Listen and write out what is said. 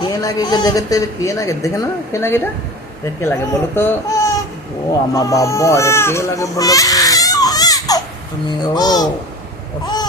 কে লাগে দেখে কে লাগে দেখে না কে লাগে এটা কে লাগে বলো তো? ও আমার বাবা কে লাগে বলো তুমি? ও